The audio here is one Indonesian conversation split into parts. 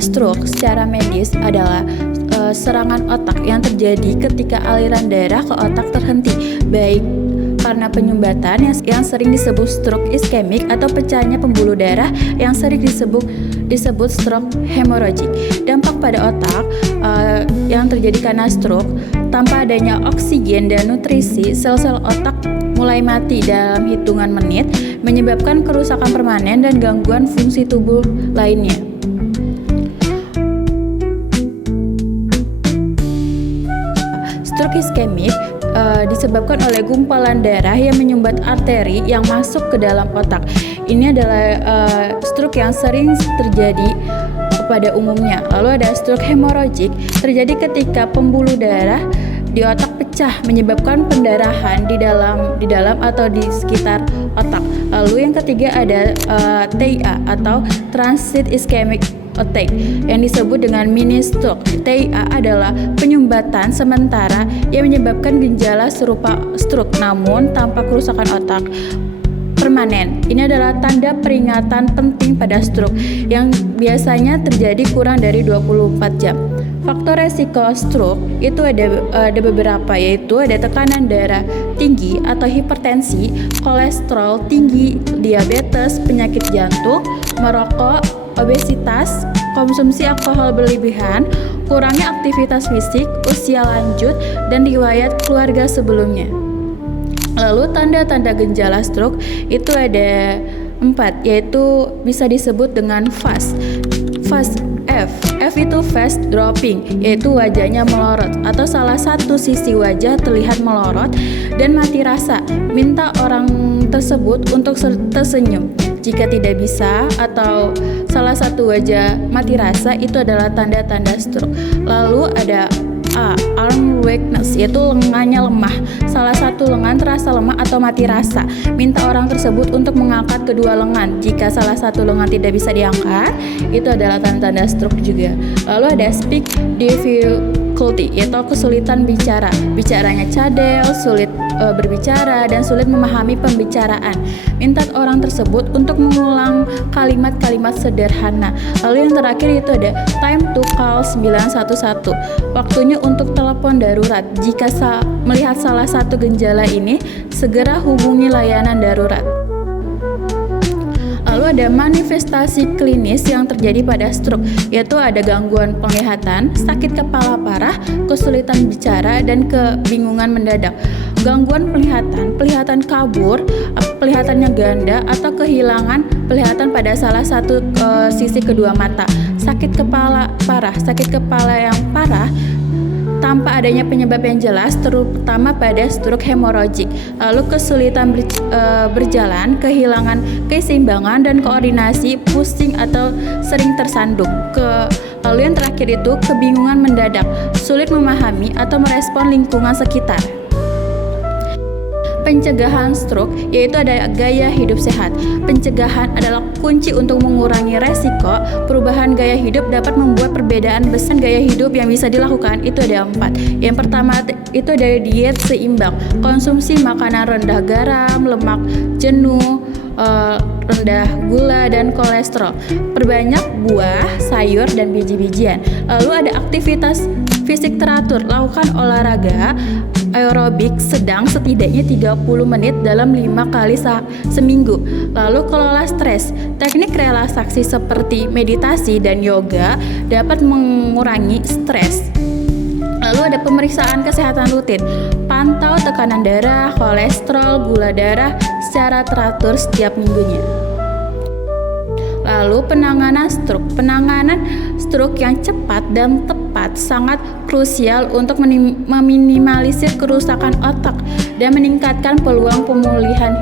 Stroke secara medis adalah serangan otak yang terjadi ketika aliran darah ke otak terhenti, baik karena penyumbatan yang sering disebut stroke iskemik atau pecahnya pembuluh darah yang sering disebut stroke hemorrhagic. Dampak pada otak yang terjadi karena stroke, tanpa adanya oksigen dan nutrisi, sel-sel otak mulai mati dalam hitungan menit, menyebabkan kerusakan permanen dan gangguan fungsi tubuh lainnya. Stroke iskemik disebabkan oleh gumpalan darah yang menyumbat arteri yang masuk ke dalam otak. Ini adalah stroke yang sering terjadi pada umumnya. Lalu ada stroke hemorrhagic, terjadi ketika pembuluh darah di otak pecah menyebabkan pendarahan di dalam atau di sekitar otak. Lalu yang ketiga ada TIA atau transit ischemic attack yang disebut dengan mini stroke. TIA adalah penyumbatan sementara yang menyebabkan gejala serupa stroke namun tanpa kerusakan otak permanen. Ini adalah tanda peringatan penting pada stroke yang biasanya terjadi kurang dari 24 jam. Faktor resiko stroke itu ada beberapa, yaitu ada tekanan darah tinggi atau hipertensi, kolesterol tinggi, diabetes, penyakit jantung, merokok, obesitas, konsumsi alkohol berlebihan, kurangnya aktivitas fisik, usia lanjut, dan riwayat keluarga sebelumnya. Lalu tanda-tanda gejala stroke itu ada 4, yaitu bisa disebut dengan fast F itu fast dropping, yaitu wajahnya melorot atau salah satu sisi wajah terlihat melorot dan mati rasa. Minta orang tersebut untuk tersenyum. Jika tidak bisa atau salah satu wajah mati rasa, itu adalah tanda-tanda stroke. Lalu ada A, arm weakness, yaitu lengannya lemah. Salah satu lengan terasa lemah atau mati rasa. Minta orang tersebut untuk mengangkat kedua lengan. Jika salah satu lengan tidak bisa diangkat, itu adalah tanda-tanda stroke juga. Lalu ada speak difficulty, yaitu kesulitan bicara. Bicaranya cadel, sulit berbicara, dan sulit memahami pembicaraan. Minta orang tersebut untuk mengulang kalimat-kalimat sederhana. Lalu yang terakhir itu ada time to call 911, waktunya untuk telepon darurat. Jika melihat salah satu gejala ini, segera hubungi layanan darurat. Lalu ada manifestasi klinis yang terjadi pada stroke, yaitu ada gangguan penglihatan, sakit kepala parah, kesulitan bicara, dan kebingungan mendadak. Gangguan penglihatan kabur, penglihatannya ganda, atau kehilangan penglihatan pada salah satu sisi kedua mata. Sakit kepala yang parah tanpa adanya penyebab yang jelas, terutama pada stroke hemorrhagic. Lalu kesulitan berjalan, kehilangan keseimbangan dan koordinasi, pusing atau sering tersandung. Lalu yang terakhir itu kebingungan mendadak, sulit memahami atau merespon lingkungan sekitar. Pencegahan stroke, yaitu ada gaya hidup sehat. Pencegahan adalah kunci untuk mengurangi resiko. Perubahan gaya hidup dapat membuat perbedaan besar. Gaya hidup yang bisa dilakukan itu ada 4. Yang pertama itu ada diet seimbang, konsumsi makanan rendah garam, lemak jenuh, rendah gula dan kolesterol. Perbanyak buah, sayur, dan biji-bijian. Lalu ada aktivitas fisik teratur, lakukan olahraga aerobik sedang setidaknya 30 menit dalam 5 kali seminggu. Lalu kelola stres. Teknik relaksasi seperti meditasi dan yoga dapat mengurangi stres. Lalu ada pemeriksaan kesehatan rutin. Pantau tekanan darah, kolesterol, gula darah secara teratur setiap minggunya. Lalu penanganan stroke. Penanganan stroke yang cepat dan tepat sangat krusial untuk meminimalisir kerusakan otak dan meningkatkan peluang pemulihan.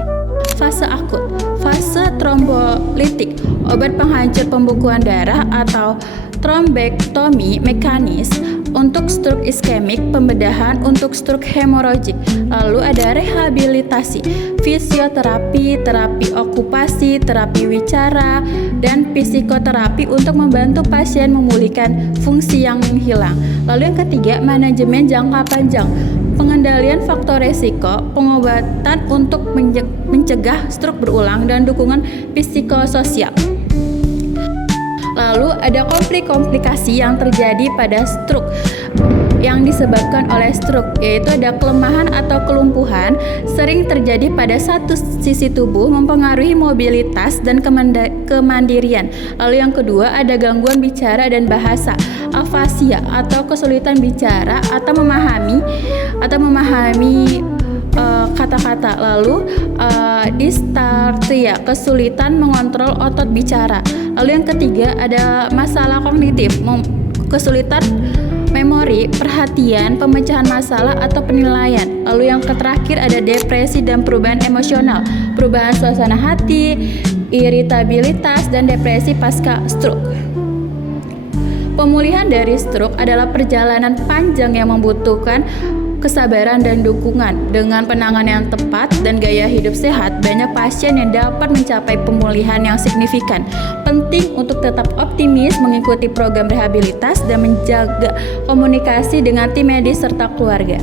Fase akut. Fase trombolitik, obat penghancur pembekuan darah atau trombektomi mekanis untuk stroke iskemik, pembedahan untuk stroke hemorrhagic. Lalu ada rehabilitasi, fisioterapi, terapi okupasi, terapi wicara, dan psikoterapi untuk membantu pasien memulihkan fungsi yang hilang. Lalu yang ketiga, manajemen jangka panjang, pengendalian faktor resiko, pengobatan untuk mencegah stroke berulang, dan dukungan psikososial. Lalu ada komplikasi yang terjadi pada stroke yang disebabkan oleh stroke, yaitu ada kelemahan atau kelumpuhan sering terjadi pada satu sisi tubuh mempengaruhi mobilitas dan kemandirian. Lalu yang kedua ada gangguan bicara dan bahasa, afasia atau kesulitan bicara atau memahami kata-kata. Lalu distartria, kesulitan mengontrol otot bicara. Lalu yang ketiga ada masalah kognitif, kesulitan memori, perhatian, pemecahan masalah atau penilaian. Lalu yang terakhir ada depresi dan perubahan emosional, perubahan suasana hati, iritabilitas dan depresi pasca stroke. Pemulihan dari stroke adalah perjalanan panjang yang membutuhkan kesabaran dan dukungan. Dengan penanganan yang tepat dan gaya hidup sehat, banyak pasien yang dapat mencapai pemulihan yang signifikan. Penting untuk tetap optimis, mengikuti program rehabilitas dan menjaga komunikasi dengan tim medis serta keluarga.